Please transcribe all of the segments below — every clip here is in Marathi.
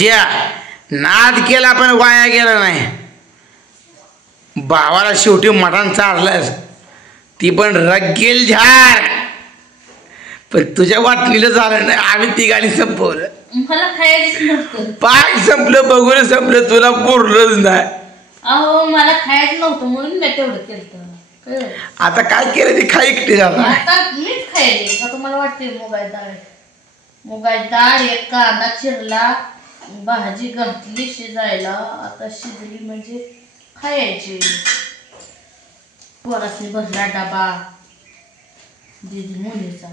ज्या नाद केला पण वाया गेला नाही. भावाला शेवटी मठान चाललंस ती पण रगेल झार. पण तुझ्या वाटणीला झालं नाही. आम्ही तिघांनी संपवलं. मला खायचं नव्हतं. पाक संपलं बघून संपलं. तुला पुरलंच नाही. अहो मला खायचं नव्हतं म्हणून मी तेवढं केलं. आता काय केलं ते खा एकटी जाता. आता मीच खायले का तुम्हाला वाटते. मुगाची डाळ एक कांदा चिरला भाजी घातली शिजायला. आता शिजली म्हणजे खायची. पोरासनी भरला डबा दीदी मुलीचा.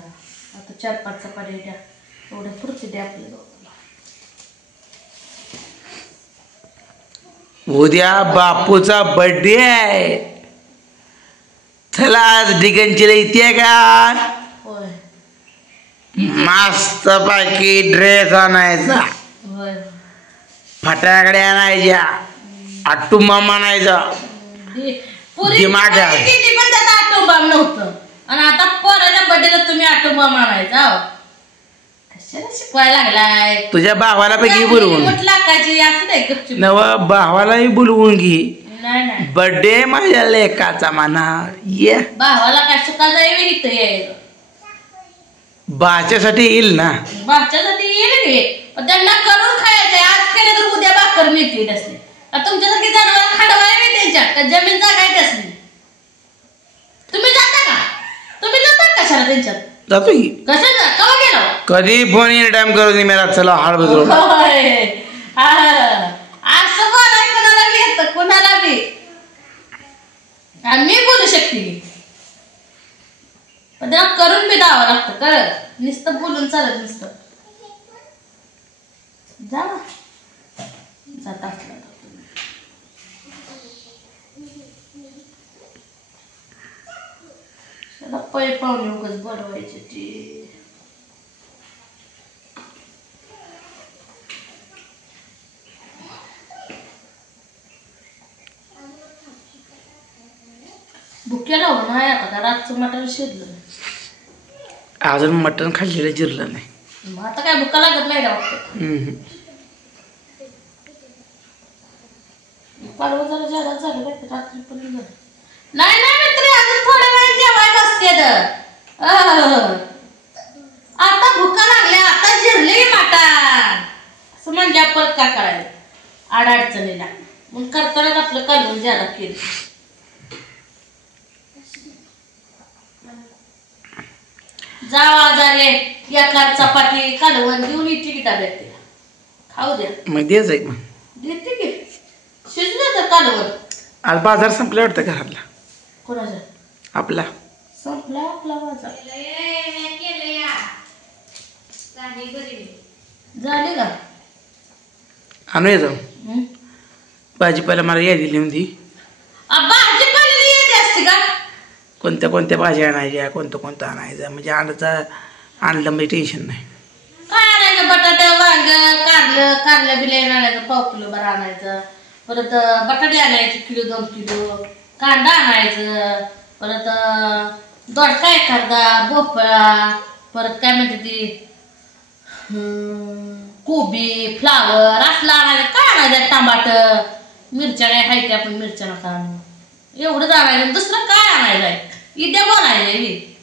आता 4-5 चपात्या द्या एवढ्या पुरती द्या आपल्या दोघांना. उद्या बापूचा बर्थडे आहे. चला आज डिगंचीला येते का. होय मस्त पैकी ड्रेस आणायचा. होय फटाकडे आणायच्या. आटुंबा आणायचा. दिमाग पण त्यात आटोबाम नव्हतं आणि आता पोराच्या बर्थडेला तुम्ही आटोबाम आणायचा. कशाला शिकवायला लागलाय. तुझ्या भावाला पैकी बोलवून लाखाची असं नाही. नव भावालाही बोलवून घे. नाही बर्थडे माझ्या लेकाचा म्हणा. ये भावाला काय सुका जाईल इथं यायचं. बाच्यासाठी येईल ना. भाच्यासाठी येईल रे पण त्यांना करून खायचंय. आज केलं तर उद्या भाकर मिळते त्यासनी. तुमच्यासारखी जनावर खांडवायला नाही त्यांच्यात का जमीन जागाय त्यासनी. तुम्ही जाता का. तुम्ही जाता कशाला त्यांच्यात. जातो की कशाला कवा गेलो. कधी फोन येईल टाइम करू दे मेरा. चला हाड बदलू. असं बोलाय कोणाला बी येतं कोणाला बी. आणि मी बोलू शकते पण त्याला करून बी द्यावं लागतं. कळत नुसतं बोलून चालत नुसतं. जा ना जात असला त्याला पै पाहुणे उगाच बोलवायचे ती. भुक्याला हो नाही. आता रातचं मटण शिजलं. अजून मटण खाल्लेलं जिरलं नाही. मग आता काय भुका लागत नाही का वाटतं. पाडवं जरा जादा झालं काय रात्री पण झालं. नाही मित्र अजून थोड्या वेळ जेवाय बसते. आता भुका लागल्या आता जिरले मटण असं म्हणजे परत का करायला अडचणीला. मग करताना आपलं कालवून जादा केलं. जावा आजारे एका चपाती कालवण देऊन येते की डब्यात तिला खाऊ द्या. मग देच आहे. मग देते की शिजलं तर कालवण. आज बाजार संपला वाटतं घरातला. कोणाचा आपला संपला आपला बाजार. झाले का आणूया जाऊ. भाजीपाला मला यादी लिहून दी. भाजीपाला येते असते का. कोणत्या कोणत्या भाज्या आणायच्या कोणतं आणायचं म्हणजे आणलं म्हणजे टेन्शन नाही. काय आणायचं बटाटे वांग कारलं बिले आणायचं 1/2 किलो बरं आणायचं. परत बटाटे आणायचे 1-2 किलो. कांदा आणायचं. परत दोडका एखादा भोपळा. परत काय म्हणते ती कोबी फ्लावर असला आणायचं. काय आणायचं टमाटर मिरच्या काय हाय त्या पण मिरच्या नका आणू. एवढंच आणायचं. दुसरं काय आणायचंय. इथे बोलायचं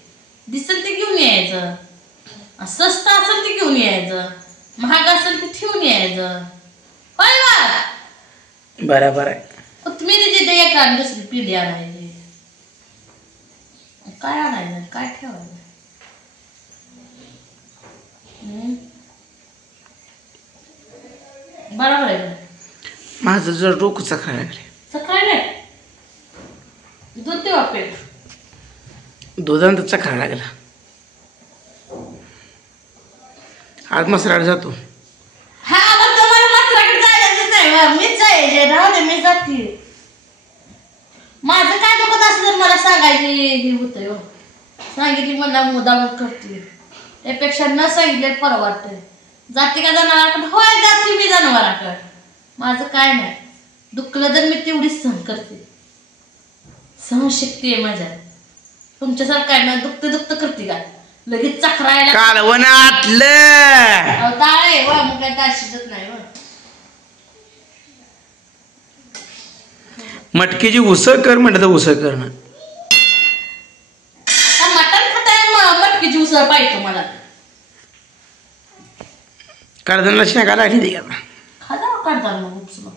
दिसेल ते घेऊन यायचं. स्वस्त असेल ते घेऊन यायचं. महाग असेल ते ठेवून यायचं. होय बा बरोबर आहे. कोथमिरीची ते एक आणि दुसरी पिढी आणायची. काय आणायचं काय ठेवायचं. बरोबर आहे. माझं जर डोकं चक्रायला लागले. सकाळी नाही दूध देवा पेट. दुधानं तर चक्रायला लागला. आज मसराकडे जातो. हा मग तुम्हाला मसराकडे जायचं नाही. मीच जायचे राहू दे मी जाते. माझं काय दुखत असलं तर मला सांगायचे हे होतंय. सांगितली मला मुद्दाम करते. त्यापेक्षा न सांगितले परवडते. जाते का जनावराकडे. होय जाते मी जनावराकडे. माझं काय नाही. दुखलं तर मी तेवढीच सहन करते. सहनशक्ती आहे माझ्यात. तुमच्यासारखं काय ना दुखतं करते का लगेच चक्रायला. कालवण आटलं. डाळ आहे वा मग काय डाळ शिजत नाही. मटकीची उसळ कर म्हणलं तर उसळ करणं. मटण खाताय मटकीची उसळ पाहिजे मला. कडधान्याला शेंगा लागली ती आता. खाजा काढताल मग उपसून.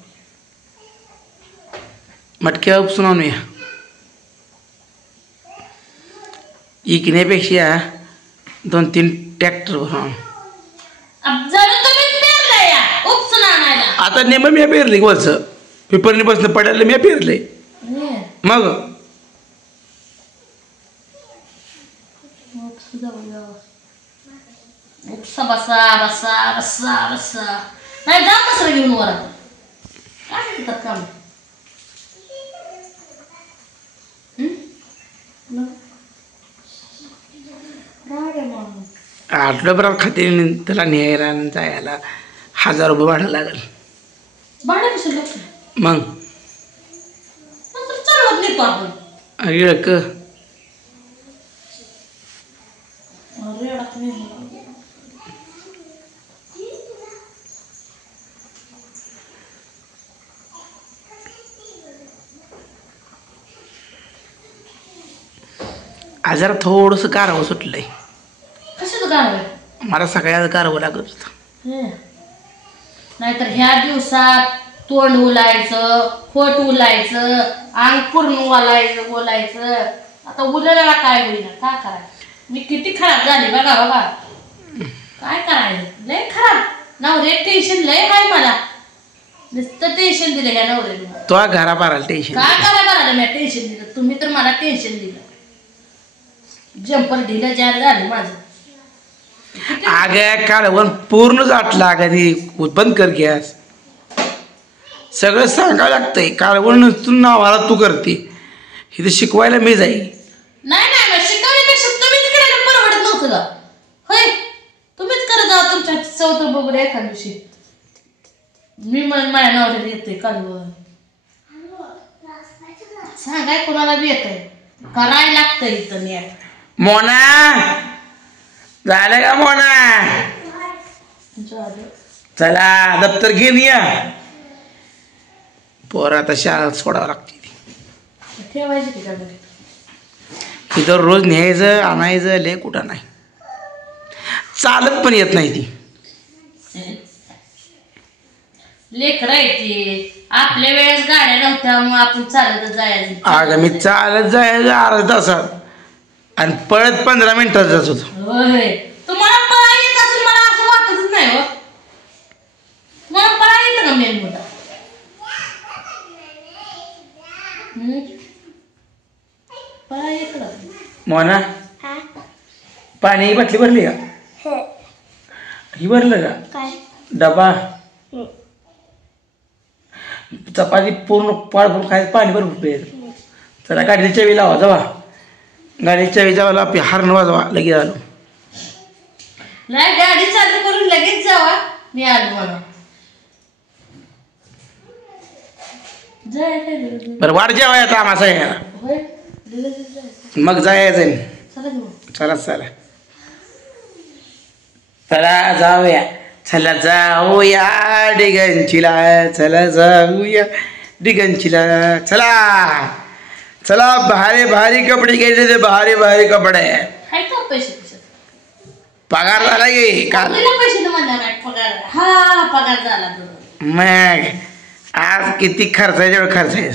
मटक्या उपसून आणूया. इकण्यापेक्षा 2-3 ट्रॅक्टर भरून. उपसून आणायला आता नेमं मी पेरले वरचं पेपरने बसणं पडायला मी पेरले. मग उपसा बसा बसा बसा बसा. नाही जा मसरा घेऊन वर आता. काय म्हणतात काम. आठवड्याभरात खाते त्याला न्यायला आणि जायला 1000 रुपये भाडं लागेल. भाडं कसं लागतं मग चालवत नेतो आपण. इळक आजार थोडंसं कारवं सुटलंय. कशाचं गाव. मला सगळ्यात कारवं लागत होतं. नाहीतर ह्या दिवसात तोंड उलायचं, खोट उलायचं, अंग पूर्ण बोलायचं. आता उलायला काय होईना. काय करायचं. मी किती खराब झाली बघा बघा. काय करायचं. लय खराब. नवरे टेन्शन लय हाय मला. नुसतं टेन्शन दिलं ह्या नवऱ्याने. तो घरा पाराला टेन्शन. काय करा बघा मी टेन्शन दिलं. तुम्ही तर मला टेन्शन दिलं. जंपर ढिलं जायला झालं माझं. अगं कालवण पूर्ण जाटला. अगं ती बंद कर गॅस. सगळं सांगावं लागतंय. कालवण नसतून नावाला तू करते. इथे शिकवायला मी जाईल. नाही नाही शिकवण्यापेक्षा तुम्हीच करायला परवडत नव्हतं का. होय तुम्हीच करत जा तुमच्या चौथं बघून एखाद दिवशी. मी म्हणून माझ्या नवऱ्याला येते कालवण. सांगाय कोणाला बी येतंय. करायला लागतंय इथं नीट. मोना झालं का मोना. चला दप्तर घेऊन या. पोर आता शाळा सोडावं लागते. ठेवायची तिकडे. तिथं रोज न्यायचं आणायचं लय कुठं नाही. चालत पण येत नाही ती. लेकरं आहे ती. आपल्या वेळेस गाड्या नव्हत्या मग आपण चालत जायचं. अगं मी चालत जायचं अर्धा तासात आणि पळत 15 मिनिटात जात होतो. होय तुम्हाला पळा येत असेल मला असं वाटतच नाही हो. मला पळा येतं का मेन मुद्दा. पळा येतं का. मोना पाणी बाटली भरली का. ही भरलं का डबा. चपाती पूर्ण पाड भरून खायचं पाणी भरपूर प्यायचं. चला गाडीची चावी लावा जावा. गाडीची चावी जावा आपली हार्न वाजवा लगेच आलो. नाही गाडी चालू करून लगेच जावा. मी आलो मला. बरं वाढ जेवाय आता आम्हाला यायला. मग जायचं. चला चला चला जाऊया. चला जाऊया डिगंचीला. चला जाऊया डिगंचीला. चला चला भारी भारी कपडे घ्यायचे. ते भारी भारी कपडे. पगार झाला की काल. पगार झाला. मग आज किती खर्च आहे. जेवढं खर्च आहे